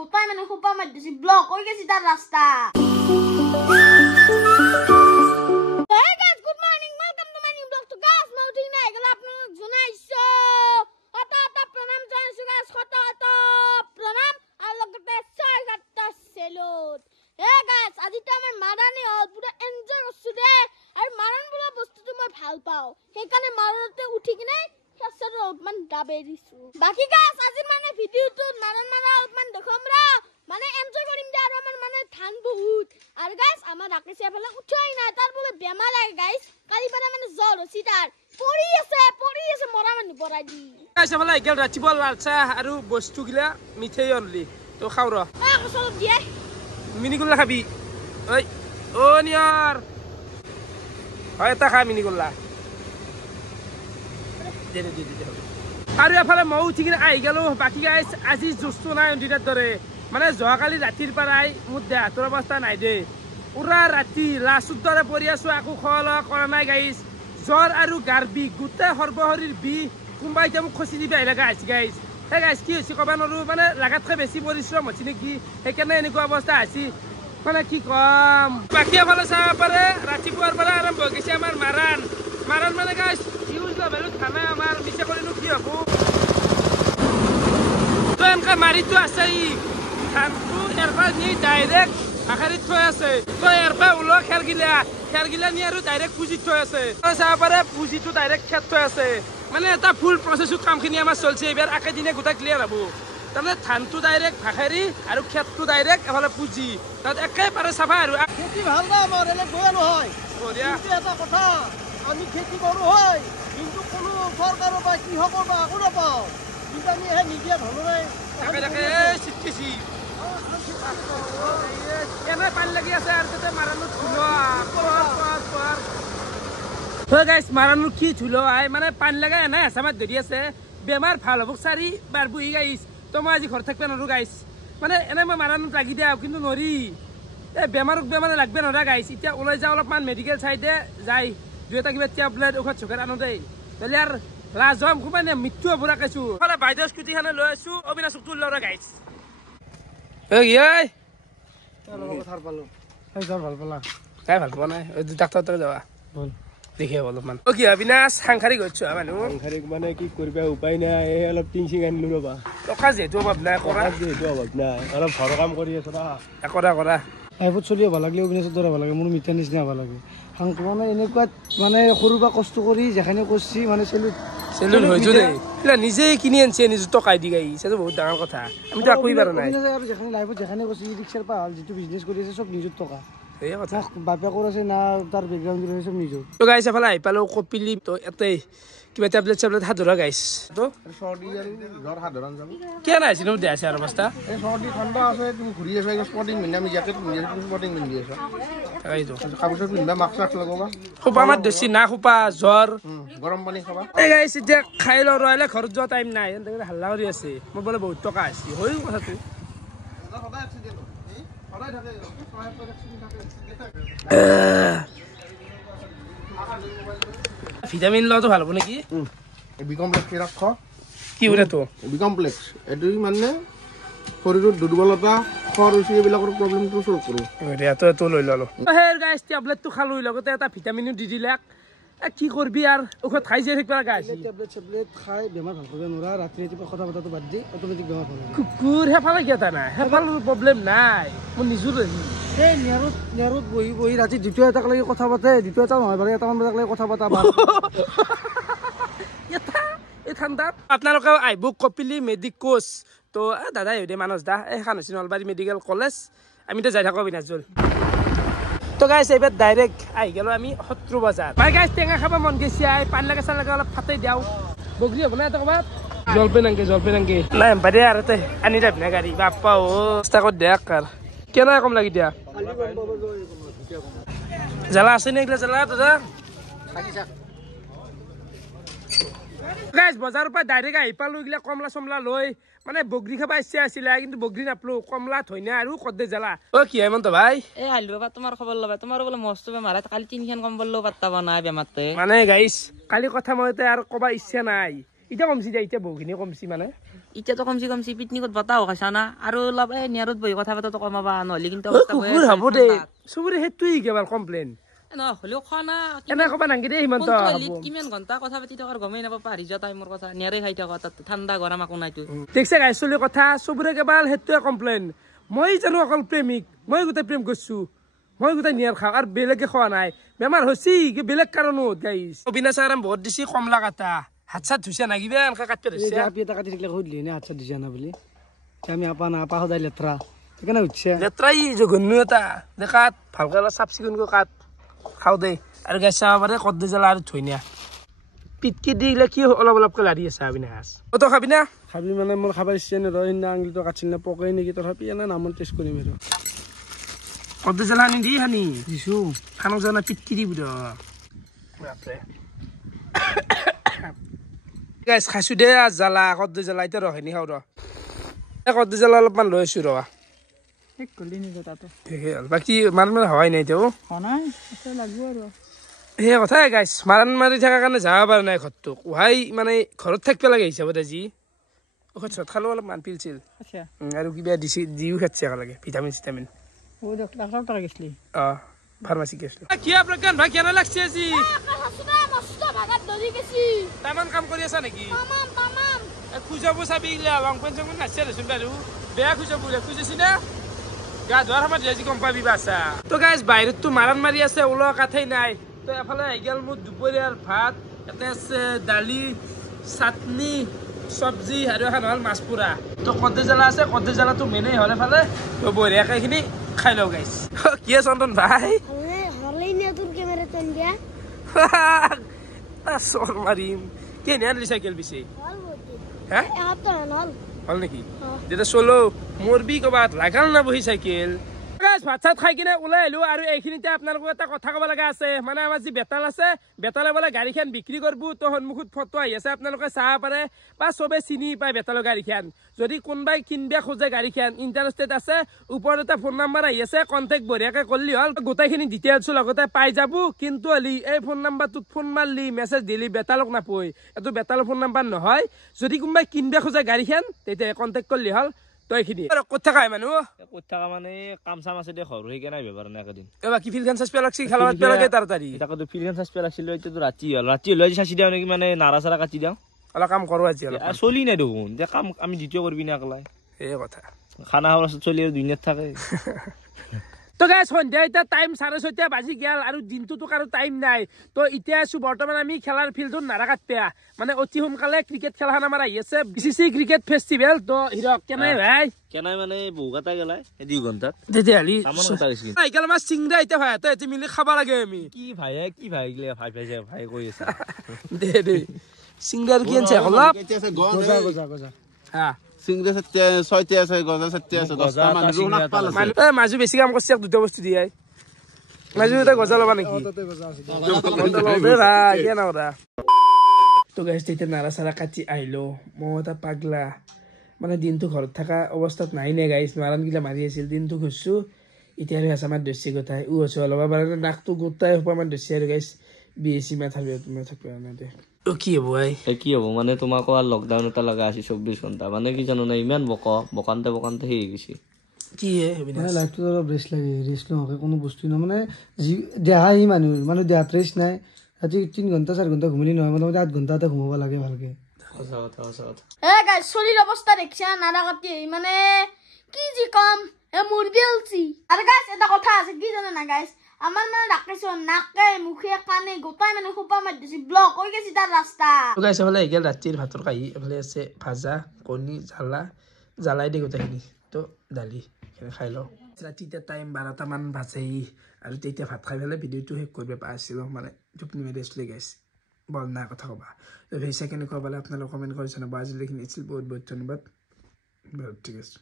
গোটাই মানে খোপা মাৰি দিছি ব্লক হৈ গৈছে তাৰ ৰাস্তা বাকি গাছ আজি মানে ভিডিওটো নানান মাৰা অলপমান দেখাম ৰা মানে এনজয় কৰিম দে আৰু আমাৰ মানে ধান বহুত আৰু গাছ আমাৰ ৰাকেশে এফালে উঠাই নাই তাৰ বোলে বেমাৰ লাগে গাইছ কালি পৰা মানে জ্বৰ হৈছে তাৰ পৰি আছে মৰা মানুহ পৰাই দি গাইছ এফালে একেল ৰাতিপুৱা লাল চাহ আৰু বস্তু গিলা মিঠাই অনলি তো খাও ৰ চলপ দিয়ে মিনিগুল্লা খাবি ঐ ও নিয়ৰ হয় এটা খা মিনিগুল্লা দে দে দে দে আৰু এফালে মই উঠি কিনে আহি গেলো বাকী গাইছ আজি জোচটো নাই অন্ধিতাৰ দৰে মানে যোৱাকালি ৰাতিৰ পৰাই মোৰ দেহাটোৰ অৱস্থা নাই দে পুৰা ৰাতি লাষ্টৰ দৰে পৰি আছো আকৌ খোৱা লোৱা কৰা নাই গাইছ জ্বৰ আৰু গাৰ বিষ গোটেই সৰ্বশৰীৰ বিষ কোনোবা এতিয়া মোক খচি দিবি আহিলে গাইছ গাইছ সেই গাইছ কি হৈছে ক'ব নোৱাৰো মানে লাগাতকৈ বেছি পৰিশ্ৰম হৈছে নেকি সেইকাৰণে এনেকুৱা অৱস্থা হৈছে মানে কি কম বাকী এফালে চাব পাৰে ৰাতিপুৱাৰ পৰা আৰম্ভ হৈ গৈছে আমাৰ মাৰাণ মানে গাইছ ইউজ লেভেলত খানা আমাৰ মিছা কৰিনো কি হ'ব তো এনেকৈ মাৰিটো আছে ই ধানটো এৰপা নি ডাইৰেক্ট আখাৰিত থৈ আছে তো এৰপা ওলোৱা খেৰগিলা নি আৰু ডাইৰেক্ট পুঁজিত থৈ আছে চাব পাৰে পুঁজিটো ডাইৰেক্ট খেত থৈ আছে মানে এটা ফুল প্ৰচেছত কামখিনি আমাৰ চলিছে এইবাৰ একেদিনে গোটেই ক্লিয়াৰ হ'ব তাৰমানে ধানটো ডাইৰেক্ট ভাষাৰী আৰু খেতটো ডাইৰেক্ট এফালে পুঁজি তাত একেবাৰে চাফা আৰু খেতি ভাল না আমাৰ এনে বেয়া নহয় এটা কথা আমি খেতি কৰোঁ হয় কিন্তু কোনো চৰকাৰৰ পৰা কৃষকৰ পৰা একো নাপাওঁ কিন্তু আমি সেই নিদিয়া ধৰণে চিটিছি এনে পানী লাগি আছে আৰু তাতে মাৰাণত মাৰাণত কি ধুলো আই মানে পানী লগা এনে হেঁচামাত ধৰি আছে বেমাৰ ভাল হ'ব চাৰি বাৰ বহি গাইছ তো মই আজি ঘৰত থাকিব নোৱাৰো গাইছ মানে এনে মই মাৰাণত লাগি দিওঁ কিন্তু নৰি এই বেমাৰে লাগবে নৰা গাইছ এতিয়া ওলাই যাওঁ অলপমান মেডিকেল চাইডে যাই দুই এটা কিবা টেবলেট ঔষধ চৌষধ আনো দেই নহ'লে আৰু লাজ হ'ম খুবেই মৃত্যু হ'ব ৰাখিছোঁ ফালে বাইদেউ স্কুটিখনে লৈ আছোঁ অবিনাশক তোৰ ল'ৰা গাইছ ভাল পালা তাই ভাল পোৱা নাই ডাক্তৰ তাতে যাবা দেখি অলপমান কি অবিনাশ সাংসাৰিক হৈছো মানুহ সাংসাৰিক মানে কি কৰিবা উপায় নাই এই অলপ টিং চিং আনিলো ৰ'বা টকা যিহেতু অভাৱ নাই কৰা যিহেতু অভাৱ নাই অলপ ঘৰৰ কাম কৰি আছো কৰা লাইফত চলি হ'ব লাগিলে অবিনাশৰ দৰে হ'ব লাগে মোৰ মিঠাৰ নিচিনা হ'ব লাগে মানে এনেকুৱা মানে সৰুৰ পৰা কষ্ট কৰি যেখানে কৰিছি মানে চেলুন হৈছো দেই নিজে কিনি আনিছে নিজৰ টকাই দি গাই সেইটো বহুত ডাঙৰ কথা আমিতো একোই পাৰা নাই আৰু যেখানে লাইফত যেখানে কৰিছি ৰিক্সাৰ পৰা যিটো বিজনেছ কৰি আছে চব নিজৰ টকা এই কথা বাপেকৰ আছে না তাৰ বেকগ্ৰাউণ্ড আছে চব নিজৰ তো গাইছ এফালে আহি পালো কপিলি তো এতে কিবা টেবলেট হাত ধৰা গাইছ তো চৰ্দি আৰু জ্বৰ সাধাৰণ যাব কিয় নাই চিনো দিয়া আছে আৰু অৱস্থা এই চৰ্দি ঠাণ্ডা আছে তুমি ঘূৰি আছা স্পৰ্টিং পিন্ধি আমি জেকেট পিন্ধি আছো তুমি স্পৰ্টিং পিন্ধি আছা তাকেইতো কাপোৰ পিন্ধিবা মাস্ক লগাবা খোপা মাত ধৰিছি না খোপা জ্বৰ গৰম পানী খাবা এই গাইছ এতিয়া খাই ল ৰহিলে ঘৰত যোৱা টাইম নাই হাল্লা কৰি আছে মোৰ বোলে বহুত টকা আছে হৈ কথাটো ভিটামিন লোৱাটো ভাল হ'ব নেকি বি কমপ্লেক্স ৰাখ কি বোলে তো বি কমপ্লেক্স এইটো মানে শৰীৰৰ দুৰ্বলতা খৰ হৈছে এইবিলাকৰ প্ৰব্লেমটো সলভ কৰোঁ তো লৈ ল'লো সেই গাইছ টেবলেটটো খালোঁ লগতে এটা ভিটামিনো দি দিলে কি কৰবি আৰু ঔষধ খাই যাই থাকিব লগা হৈছে টেবলেট খাই বেমাৰ ভাল কৰিব নোৱাৰা ৰাতি ৰাতিপুৱা কথা পতাটো বাদ দি অট'মেটিক বেমাৰ ভাল কুকুৰ সেইফালে কিয় নাই সেইফালৰ প্ৰব্লেম নাই মোৰ নিজৰ সেই নেৰত বহি ৰাতি দ্বিতীয় এটাক লাগি কথা পাতে দ্বিতীয় এটা নহয় বাৰু এটামান বজাক লাগি কথা পতা এই ঠাণ্ডাত আপোনালোকে আহিব কপিলি মেডিক কোচ তো দাদা দে মানস দা এইখন হৈছে নলবাৰী মেডিকেল কলেজ আমিতো যাই থাকোঁ বিনাজুল তো গাইছ এইবাৰ ডাইৰেক্ট আহি গেলো আমি শত্ৰু বজাৰ ভাই গাইছ টেঙা খাব মন গৈছে পানী লাগে চান লাগে অলপ ফাটাই দিওঁ বগৰী হ'ব না এটা ক'ৰবাত জলপাই নাংগে নাই বাদে আৰু তই আনি যাবি না গাড়ী বাপ্পা অ' দেখ কাৰ কেনে কম লাগি দিয়া জ্বালা আছে নে এইগিলা জ্বালা দাদা গাইছ বজাৰৰ পৰা ডাইৰেক্ট আহি পালোঁ এইগিলা কমলা চমলা লৈ মানে বগৰী খাব ইচ্ছা আছিলে কিন্তু বগৰী নাপালো কমলা ধনিয়া আৰু কদে জ্বালা কি হেমন্ত ভাই এই আহিলো ৰবা তোমাৰ খবৰ ল'বা তোমাৰ বোলে মস্ত বেমাৰ কালি তিনিখন কম্বল লও পাত্তা নাই বেমাৰতে মানে গাইছ কালি কথা মতে আৰু ক'বা ইচ্ছা নাই এতিয়া কমছি দিয়া এতিয়া বহুখিনি কমছি মানে এতিয়াতো কমচে কমচি পিকনিকত বতাও খাইছা না আৰু অলপ এই নিয়াৰত বহি কথা পাতাটো কমাবা নহ'লে কিন্তু অৱস্থা বেয়া কুকুৰ আছে, হ'ব দে ঠাণ্ডাত। চবৰে সেইটোৱেই কেৱল কমপ্লেইন নহয় হ'লেও খোৱা না এনে ক'বা নাংগে দেই হিমন্ত কোনটো হ'ব লিত কিমান ঘণ্টা কথা পাতি থকাৰ গমেই নাপাবা পাহৰি যোৱা টাইমৰ কথা নিয়াৰে খাই থকা তাত ঠাণ্ডা গৰম একো নাইতো দেখছে গাই চলি কথা চবৰে কেৱল সেইটোৱে কমপ্লেইন মই জানো অকল প্ৰেমিক মই গোটেই প্ৰেম কৰিছো মই গোটেই নিয়াৰ খাওঁ আৰু বেলেগে খোৱা নাই বেমাৰ হৈছে কি বেলেগ কাৰণত গাইছ অবিনাশ আৰাম বহুত দিছি কমলা কাটা হাত চাত ধুইছে নাগিবে এনেকে কাটি ধৰিছে আপি এটা কাটি থাকিলে সুধিলি নে হাত চাত দিছা না বুলি আমি আপা না আপা সদায় লেতেৰা সেইকাৰণে উঠিছে লেতেৰাই জঘন্য এটা দে কাট ভালকে অলপ চাফ চিকুণকৈ কাট খাওঁ দেই আৰু গাই চাব পাৰে কদ্দে জ্বালা আৰু ধুনীয়া পিটকি দিলে কি অলপ অলপকৈ লাৰি আছে অবিনাশ তই খাবি না খাবি মানে মোৰ খাব ইচ্ছা নাই ৰ সিদিনা আঙুলিটো কাটছিল না পকাই নেকি তথাপি এনে নামত টেষ্ট কৰিম আৰু কদ্দে জ্বালা আনি দি হানি দিছোঁ খানা জানা পিটকি দিবি ৰ গাইছ খাইছোঁ দে জ্বালা কদ্দে জ্বালা এতিয়া ৰহেনি খাওঁ ৰ কদ্দে জ্বালা অলপমান লৈ আছোঁ ৰ বাকী মাৰণ মাৰি হোৱাই নাই তেওঁ সেই কথাই গাইছ মাৰণ মাৰি থকাৰ কাৰণে যাব পৰা নাই ঘৰটোক উহাই মানে ঘৰত থাকিব লাগে হিচাপত আজি ঔষধ চত খালেও অলপ মান পিলছিল আৰু কিবা দিছে দিও খাইছে একেলগে ভিটামিন চিটামিন অঁ ফাৰ্মাচী গৈছিলোঁ কি প্ৰজ্ঞান ভাই কেনে লাগছে আজি তামান কাম কৰি আছা নেকি খুজাব চাবি লং পেণ্ট চং পেণ্ট নাচছে দেচোন বাৰু বেয়া খুজাব খুজিছি না গা ধোৱাৰ সময়ত আজি গম পাবি বাছা তো গাইছ বাহিৰততো মাৰণ মাৰি আছে ওলোৱা কাঠেই নাই তো এফালে আহি গ'ল মোৰ দুপৰীয়াৰ ভাত ইয়াতে আছে দালি চাটনি চব্জি আৰু এখন হ'ল মাছ পোৰা তো কদ্দে জ্বালা আছে কদ্দে জ্বালাটো মেনেই হ'ল এফালে তো বঢ়িয়াকৈ এইখিনি খাই লওঁ গাইছ কি চন্দন ভাই চৰ মাৰিম কেনে আনিলি চাইকেল পিছে হা হল নেকি তেতিয়া চলো মৰবি ক'বাত লাগাল না বহি চাইকেল ভাত চাত খাই কিনে ওলাই আহিলো আৰু এইখিনিতে আপোনালোকক এটা কথা ক'ব লগা আছে মানে আমাৰ যি বেতাল আছে বেতালে বোলে গাড়ীখন বিক্ৰী কৰিব তো সন্মুখত ফটো আহি আছে আপোনালোকে চাব পাৰে বা চবে চিনি পায় বেতালৰ গাড়ীখন যদি কোনোবাই কিনিব খোজে গাড়ীখন ইণ্টাৰেষ্টেড আছে ওপৰত এটা ফোন নাম্বাৰ আহি আছে কণ্টেক্ট বঢ়িয়াকৈ কৰিলি হ'ল গোটেইখিনি ডিটেইলছো লগতে পাই যাব কিন্তু হলি এই ফোন নাম্বাৰটোত ফোন মাৰলি মেছেজ দিলি বেতালক নাপয় এইটো বেতালৰ ফোন নাম্বাৰ নহয় যদি কোনোবাই কিনিব খোজে গাড়ীখন তেতিয়া কণ্টেক্ট কৰিলি হ'ল তইখিনি ক'ত থাকা মানুহ ক'ত থকা মানে কাম চাম আছে দে ঘৰ সেইকে নাই ব্যৱহাৰ নাই একেদিন বাকী ফিল্ডখন চাচ পেলাকছি খেলাত পেলাকে তাড়াতাড়ি এটাকে ফিল্ডখন চাচ পেলাইছিলো এতিয়াতো ৰাতি হ'ল ৰাতি হ'লে আজি চাচি দিওঁ নেকি মানে নাৰা চাৰা কাটি দিওঁ অলপ কাম কৰোঁ আজি অলপ চলি নাই দেখোন যে কাম আমি দ্বিতীয় কৰিবি না অকলাই সেই কথা খানা খোৱাৰ পাছত চলি আৰু দুনিয়াত থাকে তো গাইছ সন্ধিয়া এতিয়া টাইম 6:30 বাজি গেল আৰু দিনটোতো কাৰো টাইম নাই তো এতিয়া আছো বৰ্তমান আমি খেলাৰ ফিল্ডত নাৰাকাত পেয়া মানে অতি সোনকালে ক্ৰিকেট খেলাখন আমাৰ আহি আছে বিচিচি ক্ৰিকেট ফেষ্টিভেল তো হিৰক কেনে ভাই কেনাই মানে বহু কথা গেলাই 2 ঘণ্টাত তেতিয়াহ'লে সামান কথা গৈছিল আইকাল আমাৰ চিংৰা এতিয়া ভাই তই মিলি খাব লাগে আমি কি ভাই গিলে ভাই ভাই কৈ আছে দে চিংৰাৰ কি আনছে অলপ গজা হা সিংরে সত্যি ছয়টি আছে গজা সত্যি আছে 10টা মানুহ নাক পাল আছে মাজু বেছি কাম কৰিছে দুটা বস্তু দিয়াই মাজু এটা গজা ল'বা নেকি তো গাইছ তেতিয়া নাৰা চাৰা কাটি আহিলো মই এটা পাগলা মানে দিনটো ঘৰত থকা অৱস্থাত নাই নে গাইছ মাৰাণগিলা মাৰি আছিল দিনটো ঘূৰছো এতিয়া আৰু আছে আমাৰ দস্যি গোটাই হৈছে অলপ পাৰে নাকটো গোটাই হোপা আমাৰ দস্যি আৰু গাইছ বিএসি থাকিব দে কি হ'ব কি হ'ব মানে তোমাকো আৰু লকডাউন এটা লগা আছে 24 ঘণ্টা মানে কি জানো না ইমান বকানতে সেই গৈছে কি মানে লাইফটো অলপ ৰেষ্ট লাগে ৰেষ্ট নহ'লে কোনো বস্তু নহয় মানে দেহা ই মানুহ দেহাত ৰেষ্ট নাই ৰাতি 3 ঘণ্টা 4 ঘণ্টা ঘুমিলি নহয় মোটামুটি 8 ঘণ্টা এটা ঘুমাব লাগে ভালকে চলিৰ অৱস্থা দেখিছা নাৰা কাটি মানে কি যি কম মুৰ্বি অলছি আৰু গাইছ এটা কথা আছে কি জানে না গাইছ আমার মানে রাখছো নাকে মুখে কানে গোটাই মানে খোপা মার দিছি ব্লক হয়ে গেছি তার রাস্তা তো গাইছ এফালে গেল ৰাতিৰ ভাতৰ কাহি এফালে আছে ভাজা কণী জ্বালাই দি গোটেইখিনি তো দালি খাই লওঁ ৰাতি এতিয়া টাইম 12টা মান বাজেই আৰু তেতিয়া ভাত খাই পেলাই ভিডিঅ'টো শেষ কৰিব পাৰিছিলোঁ মানে টোপনি মাৰি আছিলোঁ গাইছ বল নাই কথা ক'বা তো ভেইচা কেনেকুৱা পালে আপোনালোকে কমেণ্ট কৰি জনাব আজিলৈকে আছিল বহুত বহুত ধন্যবাদ ঠিক আছে